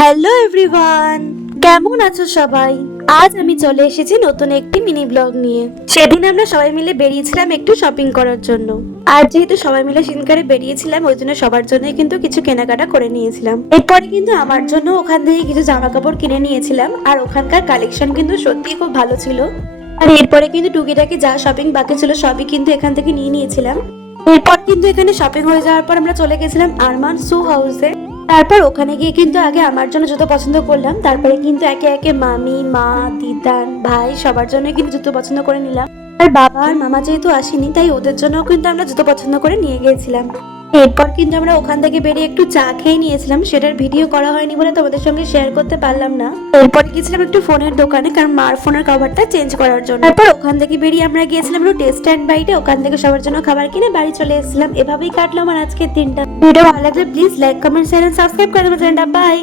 Hello everyone, কেমন আছো সবাই? আজ আমি চলে এসেছি নতুন একটি মিনি ব্লগ নিয়ে। সেদিন আমরা সবাই মিলে বেরিয়েছিলাম একটু শপিং করার জন্য। আর যেহেতু সবাই মিলে সেদিনকারে বেরিয়েছিলাম, ওই জন্য সবার জন্য কিন্তু কিছু কেনাকাটা করে নিয়েছিলাম। এরপরে কিন্তু আমার জন্য ওখান থেকে কিছু জামা কাপড় কিনে নিয়েছিলাম, আর ওখানকার কালেকশন কিন্তু সত্যিই খুব ভালো ছিল। আর এরপরে কিন্তু টুকিটাকি যা শপিং বাকি ছিল সবই কিন্তু এখান থেকে নিয়ে নিয়েছিলাম। এরপর কিন্তু এখানে শপিং হয়ে যাওয়ার পর আমরা চলে গেছিলাম আরমান শু হাউসে। তারপর ওখানে গিয়ে কিন্তু আগে আমার জন্য জুতো পছন্দ করলাম, তারপরে কিন্তু একে একে মামি, মা, দিদান, ভাই সবার জন্য কিন্তু জুতো পছন্দ করে নিলাম। আর বাবা আর মামা যেহেতু আসেনি, তাই ওদের জন্য কিন্তু আমরা জুতো পছন্দ করে নিয়ে গিয়েছিলাম। এরপর কিন্তু আমরা ওখান থেকে বেরিয়ে একটু চা খেয়ে নিয়েছিলাম, সেটার ভিডিও করা হয়নি বলে তোমাদের সঙ্গে শেয়ার করতে পারলাম না। এরপর গিয়েছিলাম একটু ফোনের দোকানে, কারণ মার ফোনের কভারটা চেঞ্জ করার জন্য। তারপর ওখান থেকে বেরিয়ে আমরা গিয়েছিলাম একটু টেস্ট অ্যান্ড বাইটে, ওখান থেকে সবার জন্য খাবার কিনে বাড়ি চলে এসেছিলাম। এভাবেই কাটলো আমার আজকের দিনটা। ভিডিও ভালো লাগলে please like, comment, share and subscribe করে দেবেন। বাই।